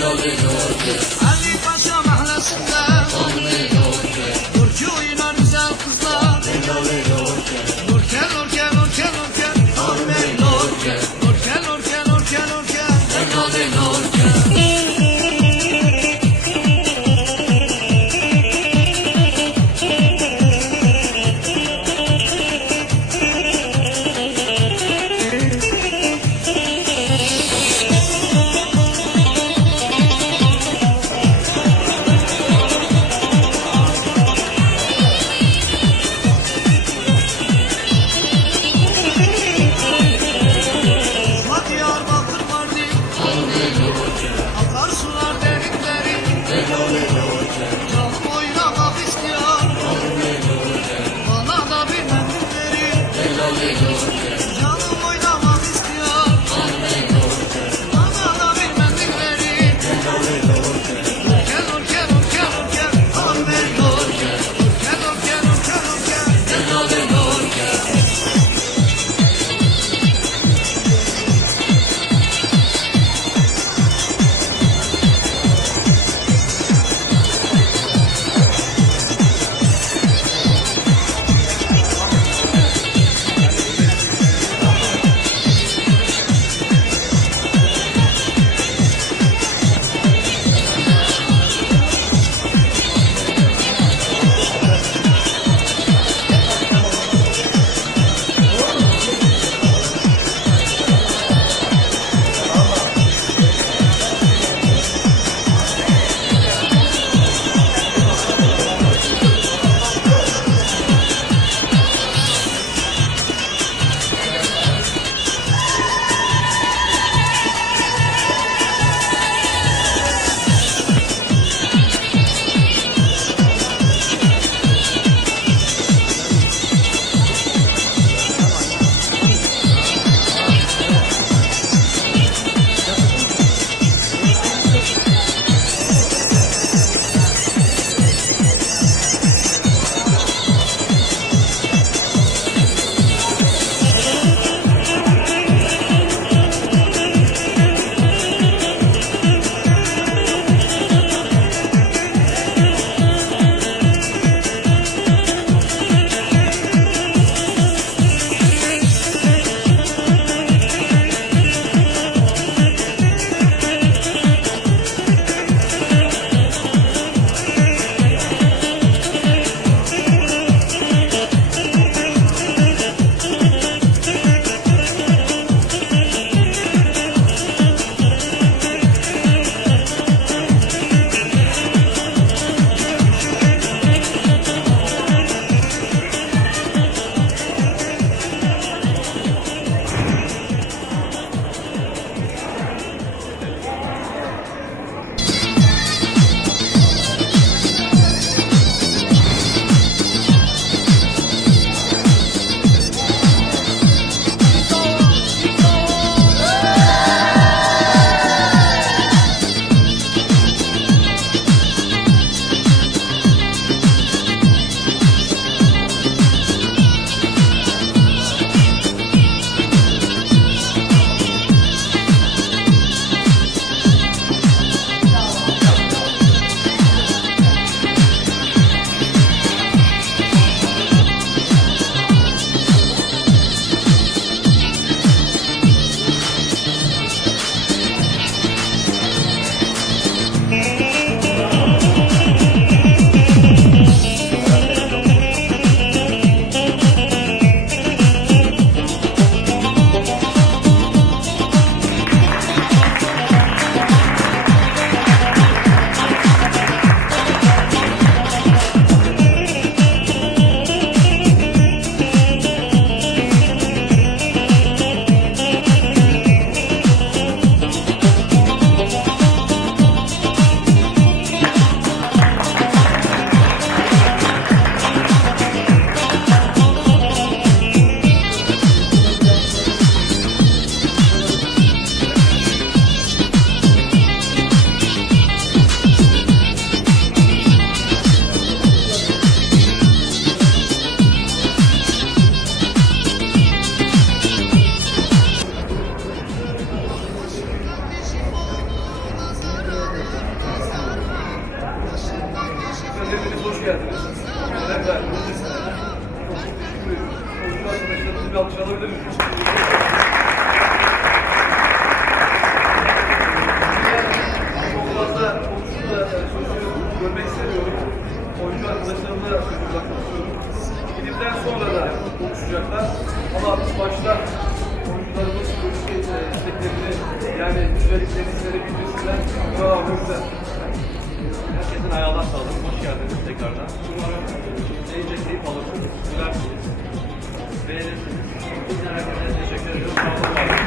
Ali Paşa mahallesinde Burcu oynar güzel kızlar. Lorken lorken lorken lorken Lorken lorken lorken lorken söylediklerini söyleyebilirsinler. Bravo'muzda. Herkesin ayağına sağlık. Hoş geldiniz tekrardan. Umarım iyice keyif alırsınız. Gülersiniz. Beğenirsiniz. Bizden herkese teşekkür ediyorum. Sağ olun.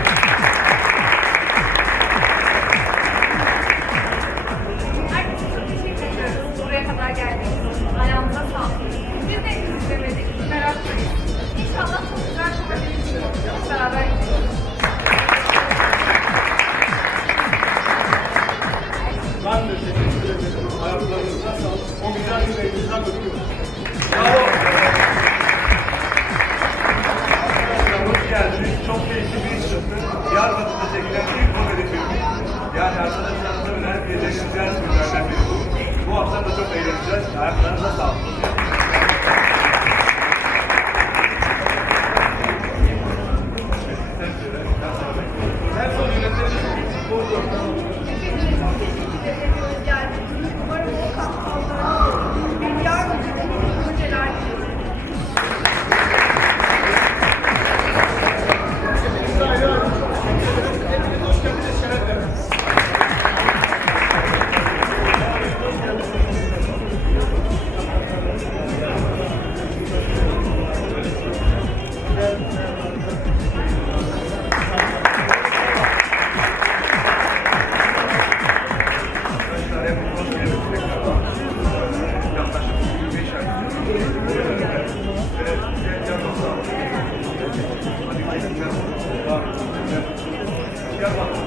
Herkese çok teşekkür ediyoruz. Buraya kadar geldiğiniz için. Ayağınıza sağlık. Biz de henüz izlemedik. Meraklıyız. İnşallah çok güzel bir film olacak. Beraber izliyoruz. Ben de teşekkür ederim. Ayaklarınıza sağlık. O güzel yüreğinizden öpüyorum. Bravo. Hoş geldiniz. Çok keyifli bir iş yaptı. Diyarbakır'da çekilen ilk komedi filmi. Yani arkadaşlarımıza önermeyeceğiniz güzel filmlerden biri bu. Bu akşam da çok eğleneceğiz. Ayaklarınıza sağlık. En son yönetmenimiz oldu. Hepinize çok teşekkür ediyoruz geldiğiniz için. Umarım o kapsamda bir yarın projeler diliyorum. Hepiniz hoş geldiniz, şeref verdiniz. Arkadaşlar hepiniz hoş geldiniz tekrardan. Yaklaşık 25 ay size canlı sağlık. Hadi gençler, Diyarbakır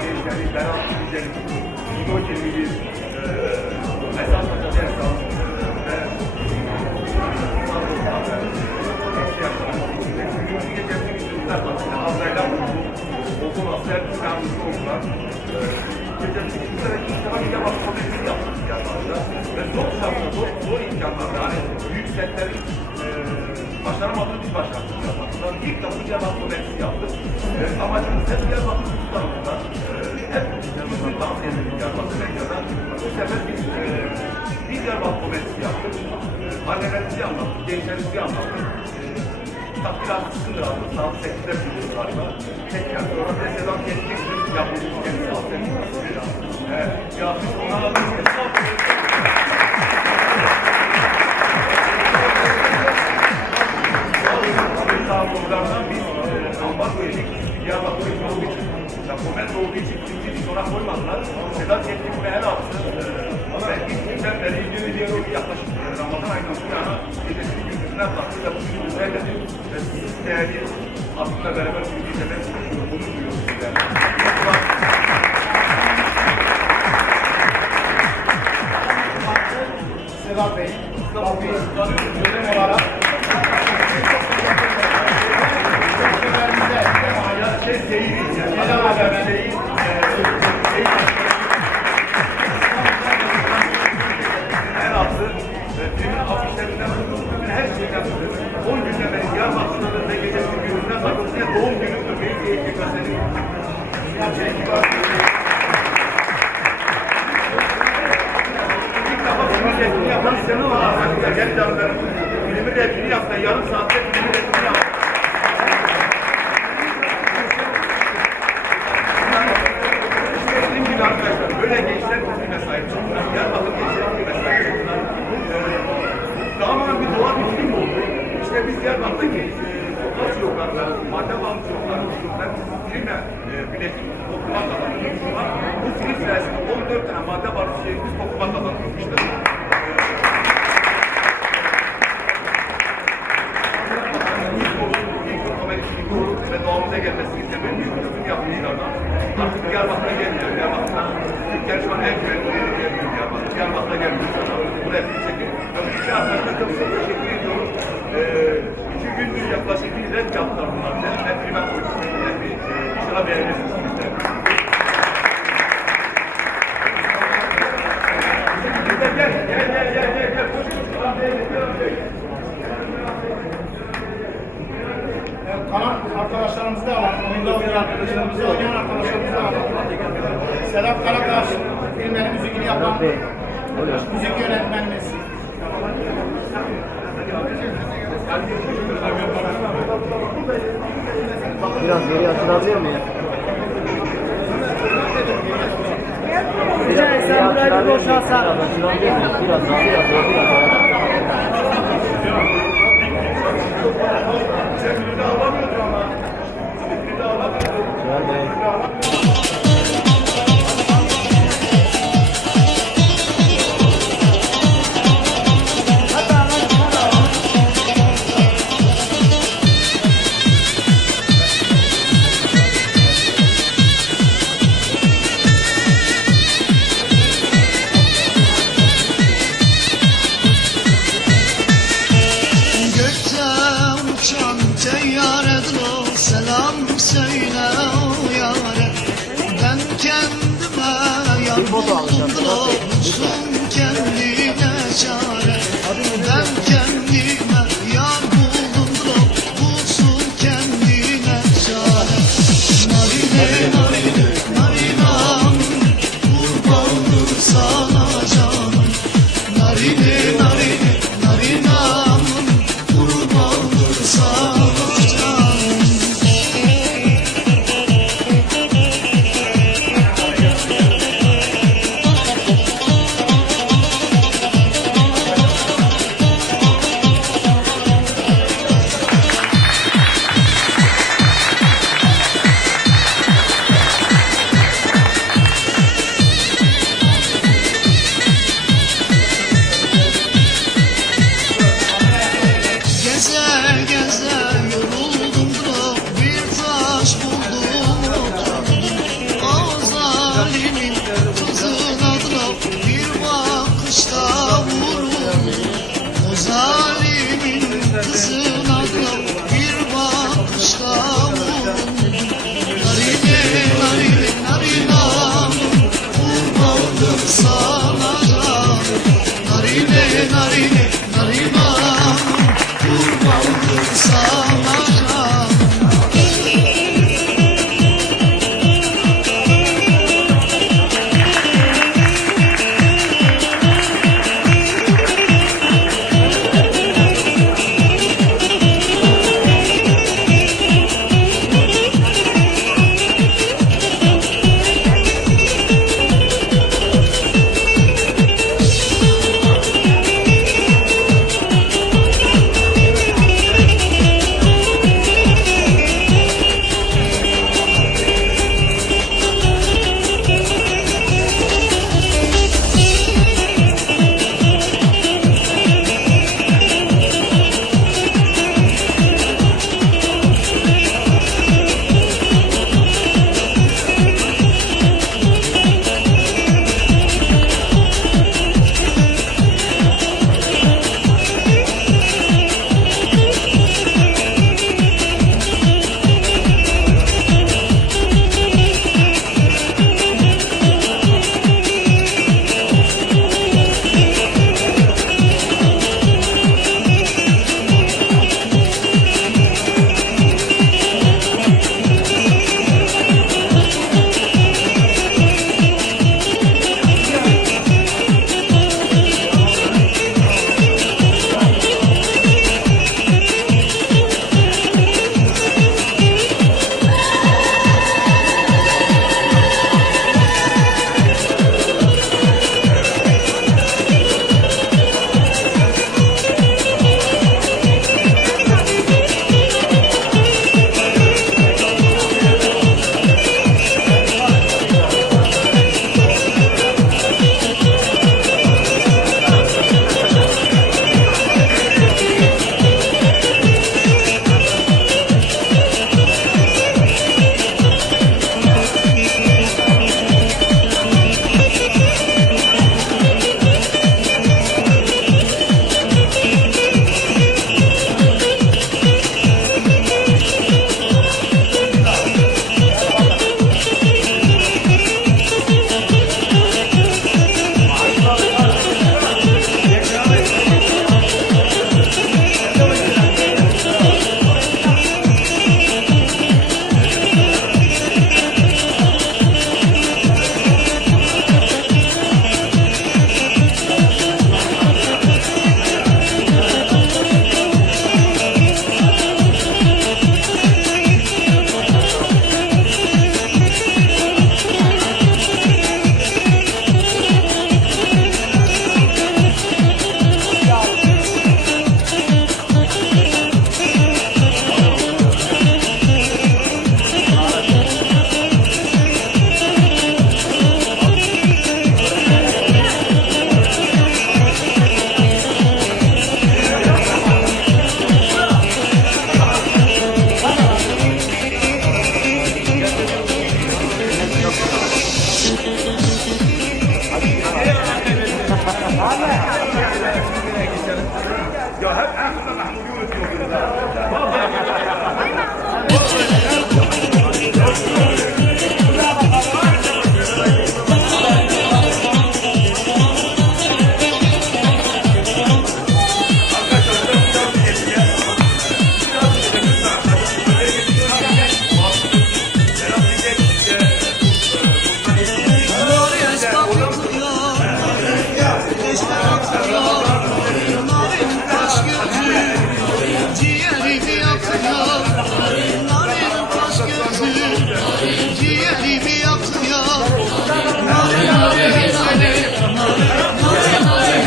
gençleri, beraber güzelim, İdo kimliği, esas hocası esas ve okul asker planlısı oldular. Geçen iki sene ilk defa bir yabancı komedisi yaptık Diyarbakır'da ve zor şartlarda, zor imkanlarda, hani büyük setlerin başaramadığını biz başardık Diyarbakır'da. İlk defa bir Diyarbakır komedisi yaptık. Amacımız hep Diyarbakır tutarında, hep dans edildik Diyarbakır medyada. Bu sefer biz bir Diyarbakır komedisi yaptık. Annelerimizi anlattık, gençlerimizi anlattık. Takdiratı sınır aldı, saat 8'de bitiyoruz galiba. Tekrar sonra da Sedan Keskin yapmamız kendisi aldı. Evet, ya biz ona alıyoruz. Sağ programdan biz ambargo yedik. Diyarbakır olduğu için, komedi olduğu için kimseyi sonra koymadılar. Sedan Keskin bunu el aldı. Ben ilk günden beri yaklaşık Ramazan ayından bu yana gecesini gündüzünden baktı ve bu gündüzü elledim. Ve siz değerli aslında beraber gündüzle ben bunu duyuyorum sizlerle. Sedat Bey, Tanıyoruz yönem olarak. Seyir, her hafta filmin afişlerinden bugün her şeyden 10 günden beri Diyarbakır'da ve gecesi gününden bakılsın doğum günü öpeği diye gösterin. İlk defa filmin repini yapan Sena var arkadaşlar. Gel canlarım. Filmin repini yaptı. Yarım saatte filmin repini yaptı. Dediğim gibi arkadaşlar böyle gençler fikrine sahip çıktılar. Diyarbakır gençler fikrine sahip çıktılar. Tamamen bir doğal bir film oldu. İşte biz Diyarbakır'daki sokak çocuklarla, madde bağımlı çocuklarla filmle biletik topluma kazanılmışlar. Bu film sayesinde 14 tane madde bağımlı şehrimiz topluma kazanılmıştır. Ve doğamıza gelmesini istemeyen büyük bir tutum yapmışlardan. Artık Diyarbakır'a gelmiyor. Diyarbakır'a Türkler şu an en güvenli geliyor Diyarbakır. Diyarbakır'a gelmiyor sana. Bu replik çekin. Ben bu iki arkadaşlar çok teşekkür ediyorum. 2 gündür yaklaşık bir rap yaptılar bunlar. Ben filme koydum. İnşallah beğenirsiniz siz de. Gel. kanal arkadaşlarımızı da alalım. Oyunda oynayan arkadaşlarımızı da oynayan arkadaşlarımızı da alalım. Sedat Karataş, filmlerin müziğini yapan müzik yönetmenimiz. Biraz geri hatırlatıyor muyum? boşalsa. Biraz daha. Gökte uçan teyyaredir o, selam söyle o yâre. Ben kendime yar buldumdur o, bulsun kendine çare. Ben kendime yar buldumdur o, bulsun kendine çare. Narine narine narinam, kurbandır sana canım. Narine narine narinam, kurbandır sana canım. Ya hep en sonunda Mahmut'u unutuyorsunuz. Glorious bakıyor, güneşler akıyor, narin kaş gözü, ciğerimi yakıyor, narin kaş gözü, ciğerimi yakıyor, narin narin narin, narin narin.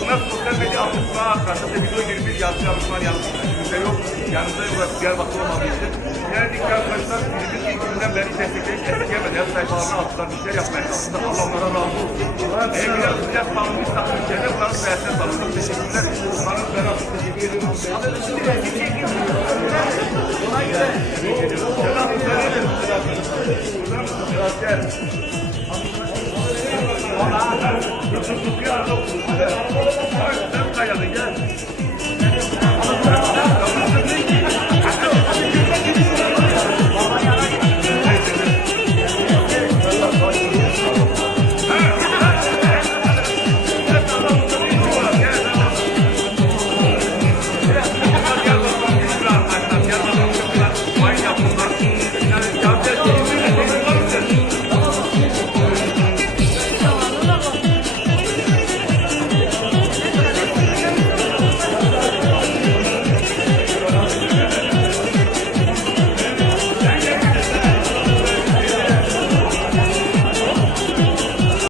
Bunlar sosyal medya altyapısına karşısında video girip bir yazı çalışman yanımızda yok. Yanımızda yok. Diyarbakır olmadığı için. Geldik arkadaşlar. Bizim ilk günden beri destekleyiş esirgemedi. Web sayfalarına attılar. Bir şeyler yapmaya çalıştılar. Allah onlara razı olsun. Biraz sıcak kanunu istatlı ülkede bunların sayesinde tanıdık. Teşekkürler. Umarım beraber teşekkür ediyorum. Selam.